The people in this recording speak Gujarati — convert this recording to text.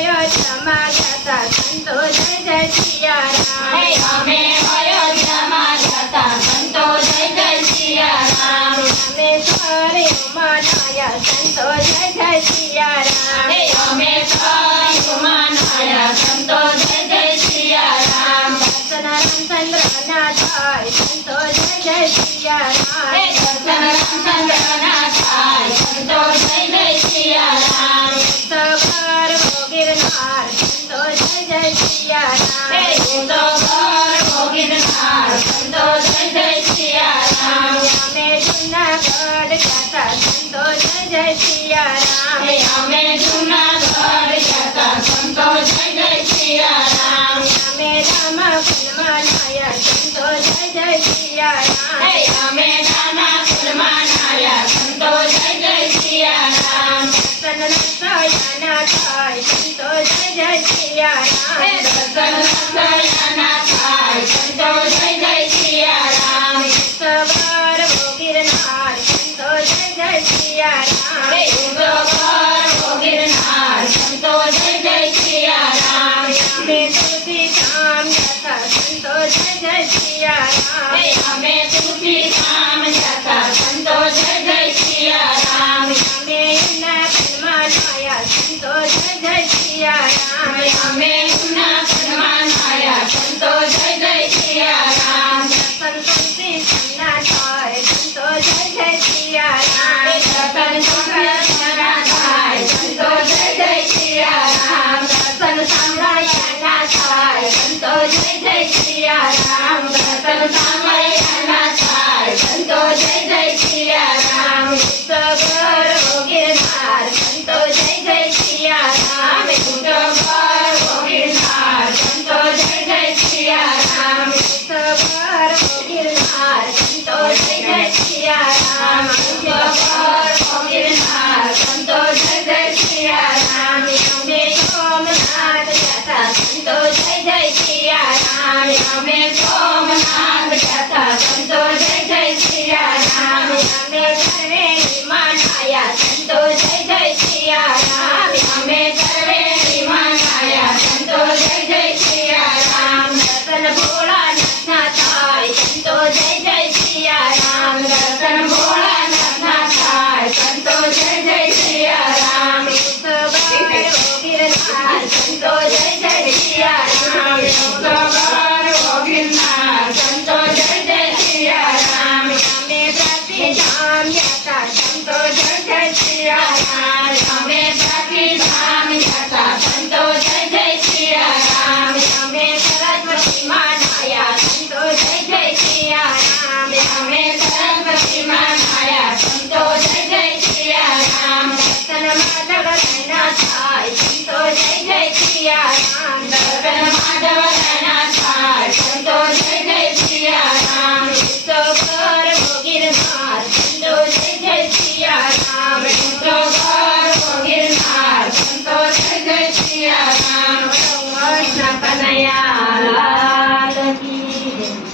અયોધ્યામાં ગયા તા સંતો જય જય સિયારામ. હે અમે અયોધ્યામાં ગયા તા સંતો જય જય સિયારામ. અમે સરિયુમાં નાહ્યા સંતો જય જય સિયારામ. હે અમે સરિયુમાં નાહ્યા સંતો જય જય સિયારામ. દર્શન રામચંદ્રના થાય સંતો જય જય સિયારામ. હે દર્શન રામચંદ્રના થાય સંતો જય જય સિયારામ. સવાર ગિરનાર સંતો જય જય સિયારામ. હે તો ગર્ભો ગિરનાર સંતો જય જય સિયારામ. અમે જૂનાગઢ ગયા તા સંતો જય જય સિયારામ. હે અમે જૂનાગઢ ગયા તા સંતો જય જય સિયારામ. અમે રામકુંડમાં નાહ્યા સંતો જય જય સિયારામ. હે અમે રામાકુંડમાં નાહ્યા સંતો જય જય સિયારામ. દર્શન રસોયાના થાય સંતો જય જય સિયારામ. હે દર્શન રસોયાના થાય સંતો જય જય સિયારામ. સવાર ગિરનાર સંતો જય જય સિયારામ. હે તો ગર્ભો ગિરનાર સંતો જય જય સિયારામ. અમે તુલસીધામ ગયા તા સંતો જય જય સિયારામ. હે અમે તુલસીધામ ગયા તા સંતો જય જય સિયારામ. અમે જૂનાગઢમાં નાહ્યા સંતો જય જય સિયારામ. અમે જૂનાગઢમાં નાહ્યા સંતો જય જય સિયારામ. સંતોષી સંના થાય સંતો જય જય સિયારામ. દર્શન સંપ્રદાયના થાય સંતો જય જય સિયારામ. દર્શન સાંભળ્યાના થાય સંતો જય જય સિયારામ. દર્શન સાંભળ્યાના થાય સંતો જય જય સિયારામ. સગર ગિરનાર સંતો જય જય સિયારામ. તો ગર્ભો ગિરનાર સંતો જય જય સિયારામ. સગર ગિરનાર સંતો જય જય સિયારામ. તો ગર્ભો ગિરનાર સંતો જય જય સિયારામ. અમે સોમનાથ ગયા તા સંતો જય જય સિયારામ. અમે સોમનાથ ગયા તા સંતો જય જય સિયારામ. અમે ધરણીમાં નાહ્યા સંતો જય જય સિયારામ. અમે કરવેલીમાં નાહ્યા સંતો જય જય સિયારામ. દર્શન ભોળાનાથના થાય સંતો જય જય સિયારામ. દર્શન ભોળાનાથના થાય સંતો જય જય સિયારામ. સવાર ગિરનાર સંતો જય જય સિયારામ. તો ગર્ભો ગિરનાર સંતો જય જય સિયારામ. અમે પ્રાચીધામ ગયા તા સંતો જય જય સિયારામ. અમે પ્રાચીધામ ગયા તા સંતો જય જય સિયારામ. અમે સરસ્વતીમાં નાહ્યા સંતો જય જય સિયારામ. અમે સરસ્વતીમાં નાહ્યા સંતો જય જય સિયારામ. દર્શનમાં જગતના થાય